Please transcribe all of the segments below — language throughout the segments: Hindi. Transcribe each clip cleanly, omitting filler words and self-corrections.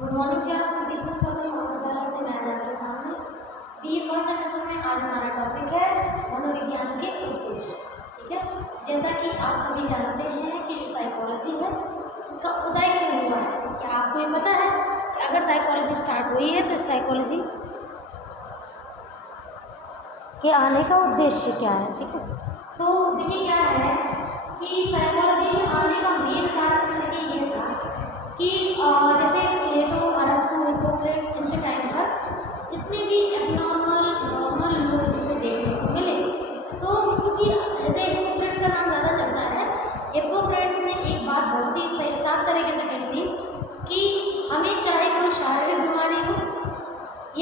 Good morning class. Deepak Chaudhary महाविद्यालय से मैं आपके सामने बीए फर्स्ट सेमेस्टर में आज हमारा टॉपिक है मनोविज्ञान के उद्देश्य। ठीक है, जैसा कि आप सभी जानते हैं कि जो साइकोलॉजी है उसका उदय क्यों हुआ है। क्या आपको ये पता है कि अगर साइकोलॉजी स्टार्ट हुई है तो साइकोलॉजी के आने का उद्देश्य क्या है। ठीक है, तो देखिए क्या है कि साइकोलॉजी के आने का मेन कारण देखिए ये था कि जैसे प्लेटो, अरस्तु, हिप्पोक्रेट्स इनके टाइम पर जितने भी एबनॉर्मल नॉर्मल लोग उनको देखने को मिले, तो क्योंकि जैसे हिप्पोक्रेट्स का नाम ज़्यादा चलता है, हिप्पोक्रेट्स ने एक बात बहुत ही सही साफ तरीके से कही थी कि हमें चाहे कोई शारीरिक बीमारी हो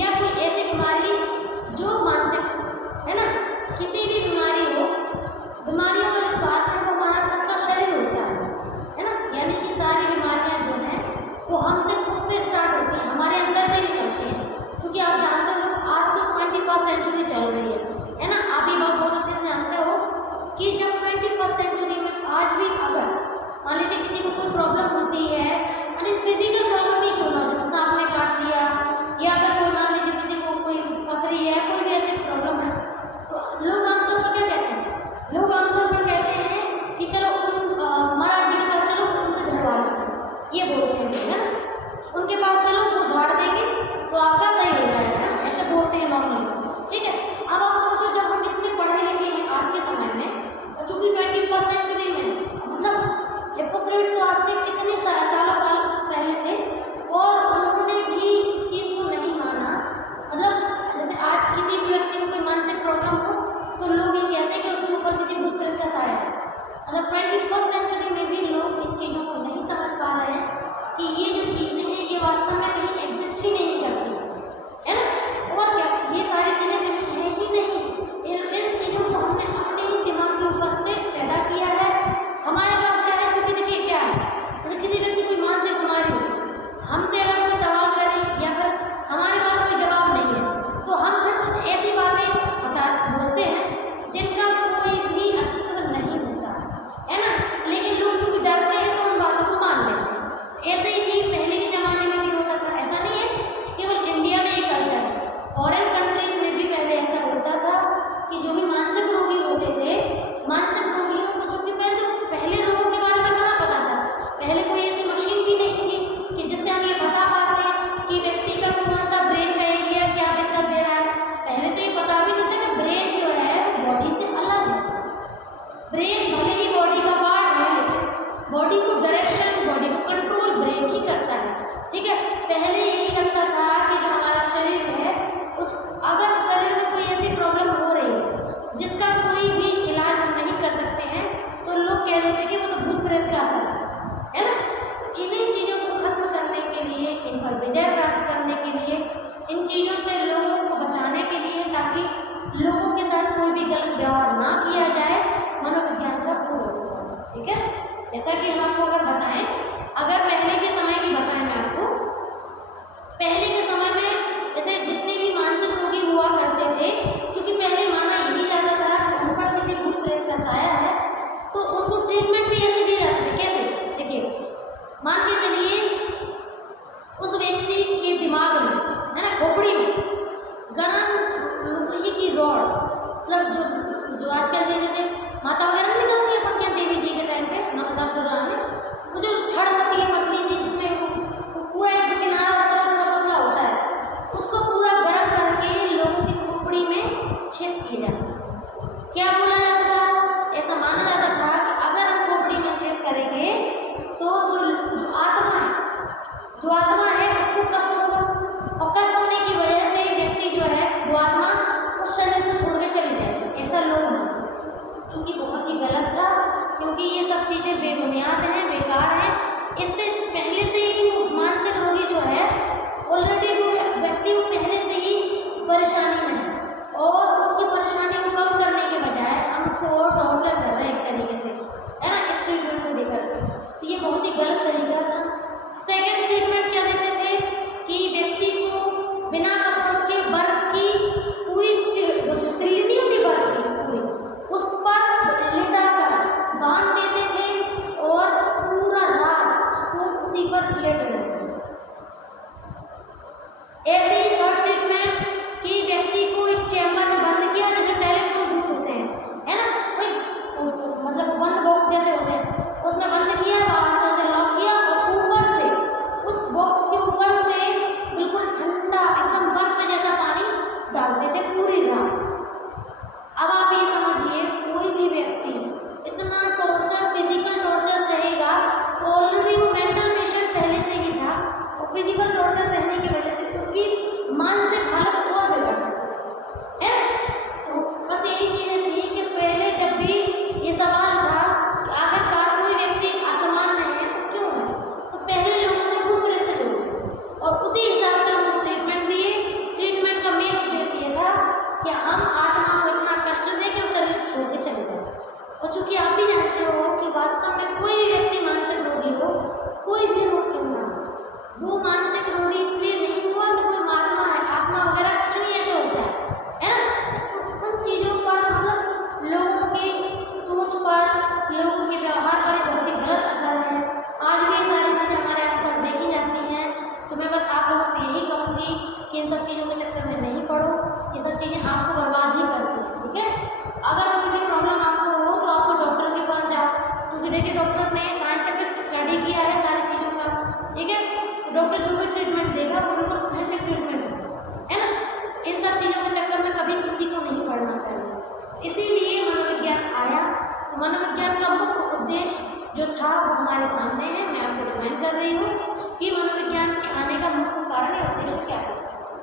या कोई ऐसी बीमारी जो मानसिक है ना, किसी भी बीमारी हो, बीमारियों का जो बात है वो हमारा खुद का शरीर होता है ना, यानी कि सारी बीमारियां जो हैं वो हमसे खुद से स्टार्ट होती हैं, हमारे अंदर से निकलती हैं। क्योंकि आप जानते हो आज तो 21st सेंचुरी चल रही है ना, आप ये बात बहुत अच्छे से जानते हो कि जब 21st सेंचुरी में आज भी अगर मान लीजिए किसी को कोई प्रॉब्लम होती है, यानी फिजिकल प्रॉब्लम ही क्यों ना, जैसे सांप ने काट लिया या अगर कोई मान लीजिए किसी को कोई पथरी है, कोई भी ऐसी प्रॉब्लम है, तो लोग आमतौर पर क्या कहते हैं, लोग आमतौर पर कहते हैं कि चलो महाराज जी के पास चलो उनसे झड़वा लो, ये बोलते हैं है ना, उनके पास चलो वो झाड़ देंगे तो आपका सही हो जाएगा, ऐसे बोलते हैं नॉर्मली। ठीक है, अब आप सोचो जब हम इतने पढ़े लिखे हैं आज के समय में, और चूंकि 21st सेंचुरी में मतलब हिप्पोक्रेट्स तो आज से कितने सालों पहले थे और उन्होंने भी इस चीज़ को नहीं माना। मतलब जैसे आज किसी भी व्यक्ति को कोई मानसिक प्रॉब्लम हो तो लोग ये कहते हैं कि उसके ऊपर किसी भूत प्रेत का साया है। मतलब 21st सेंचुरी में भी लोग इन चीज़ों को नहीं समझ पा रहे हैं कि ये जो चीज़ें हैं ये वास्तव में कहीं एग्जिस्ट ही नहीं करती है ना, और क्या ये सारी चीज़ें कहीं है ही नहीं। इन चीज़ों को हमने अपने ही दिमाग के ऊपर से पैदा किया है। हमारे पास क्या है, चूँकि देखिए क्या है, जैसे किसी व्यक्ति कोई मानसिक बीमारी हो, हमसे अगर कोई सवाल करे या फिर हमारे पास कोई जवाब नहीं है तो हम फिर कुछ ऐसी बातें बोलते हैं जिनका कोई भी अस्तित्व नहीं होता है ना, लेकिन लोग चूँकि डरते हैं तो उन बातों को मान लेते हैं। ऐसे ही पहले के ज़माने में भी होता था, ऐसा नहीं है केवल इंडिया में ये कल्चर है, फॉरेन कंट्रीज में भी पहले ऐसा होता था कि जो भी मानसिक रोगी होते थे, मानसिक रोगियों को चूँकि पहले लोगों के बारे में कहाँ पता था, पहले कोई ऐसी मशीन भी नहीं थी कि जिससे हम ये बता पाते कि व्यक्ति का कौन सा ब्रेन का एरिया क्या दिक्कत दे रहा है। पहले तो ये पता भी नहीं था कि ब्रेन जो है बॉडी से अलग है। ब्रेन भले ही बॉडी का पार्ट है लेकिन बॉडी को डायरेक्शन, बॉडी को कंट्रोल ब्रेन ही करता है। ठीक है, पहले यही करता था कि जो हमारा शरीर है उस अगर शरीर में कोई ऐसी प्रॉब्लम हो रही है जिसका कोई भी इलाज हम नहीं कर सकते हैं तो लोग कह देते कि वो तो भूत प्रेत का असर है ना। इन्हीं चीज़ों को खत्म करने के लिए, इन पर विजय प्राप्त करने के लिए, इन चीज़ों से लोगों को बचाने के लिए, ताकि लोगों के साथ कोई भी गलत व्यवहार ना किया जाए, मनोविज्ञान का प्रयोग। ठीक है, जैसा कि हम आपको अगर बताएं, अगर पहले के समय की बताएं मैं आपको, पहले के समय में जैसे जितने भी मानसिक रोगी हुआ करते थे, क्योंकि पहले माना यही जाता था कि उन पर किसी भूत प्रेत का साया है, तो उनको ट्रीटमेंट भी ऐसे दी जाती थी। कैसे, देखिए मान के चलिए उस व्यक्ति के दिमाग में है ना, खोपड़ी में गरम लोहे की रॉड, मतलब जो आजकल जैसे माता वगैरह नहीं करती है पटकियाँ देवी जी के टाइम पे नवदार दौरान में, वो जो छड़ होती है पतली सी जिसमें वो पूरा एक जो किनारा होता है पूरा पतला होता है, उसको पूरा गर्म करके लोगों की खोपड़ी में छेद किए जाते हैं। क्या बोला जाता था, ऐसा माना जाता था कि अगर हम खोपड़ी में छेद करेंगे तो जो आत्मा है उसको कष्ट होगा, और कष्ट होने की वजह से व्यक्ति जो है वो आत्मा उस शरीर को छोड़ के चली जाएगी। ऐसा लोग मानते, चूँकि बहुत ही गलत था, क्योंकि ये सब चीज़ें बेबुनियाद हैं, बेकार हैं। इससे पहले से ही वो मानसिक रोगी जो है ऑलरेडी वो व्यक्ति वो पहले से ही परेशानी में है, और उसकी परेशानी को कम करने के बजाय हम उसको और टॉर्चर कर रहे हैं एक तरीके से, है ना, इस ट्रीटमेंट को देकर। तो ये बहुत ही गलत तरीका था। सेकेंड ट्रीटमेंट क्या देते थे कि व्यक्ति को बिना कपड़ों के बर्फ की पूरी वो जो सिल्ली नहीं होती बर्फ की पूरी, उस पर लिटा कर बांध देते थे और पूरा रात उसको उसी पर लेट देते थे।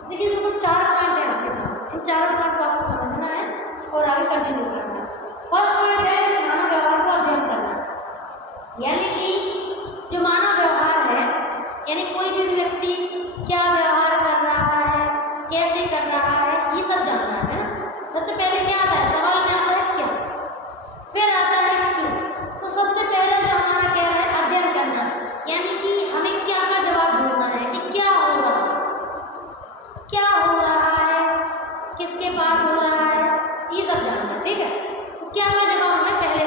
देखिए इसमें कुछ 4 पॉइंट है आपके साथ, इन 4 पॉइंट को आपको समझना है और आगे कंटिन्यू करना है। फर्स्ट पॉइंट है मानव व्यवहार को अध्ययन करना, यानी कि जो मानव व्यवहार है यानी कोई भी व्यक्ति क्या व्यवहार कर रहा है, कैसे कर रहा है, ये सब जानना है ना। सबसे पहले क्या आता है, सवाल में आता है क्या, फिर आता है क्यों। तो सबसे पहले जो हमारा क्या है, अध्ययन करना, यानी कि हमें क्या का जवाब ढूंढना है कि क्या हो रहा है, क्या हो रहा है, किसके पास हो रहा है, ये सब जानना है, ठीक है। तो क्या का जवाब हमें पहले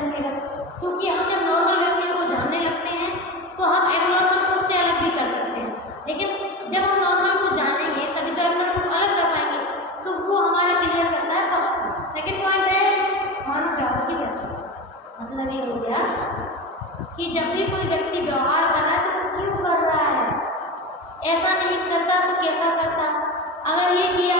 ढूंढेगा, क्योंकि हम जब नॉर्मल व्यक्तियों को जानने लगते हैं तो हम एब्नॉर्मल को उससे अलग भी कर सकते हैं, लेकिन जब हम नॉर्मल को जानेंगे तभी तो एब्नॉर्मल को अलग कर पाएंगे। तो वो हमारा क्लियर करता है फर्स्ट पॉइंट। सेकेंड पॉइंट है मानव व्यवहार की व्याख्या, मतलब ये हो गया कि जब भी कोई व्यक्ति व्यवहार कर रहा है तो क्यों कर रहा है, ऐसा नहीं करता तो कैसा करता, अगर ये किया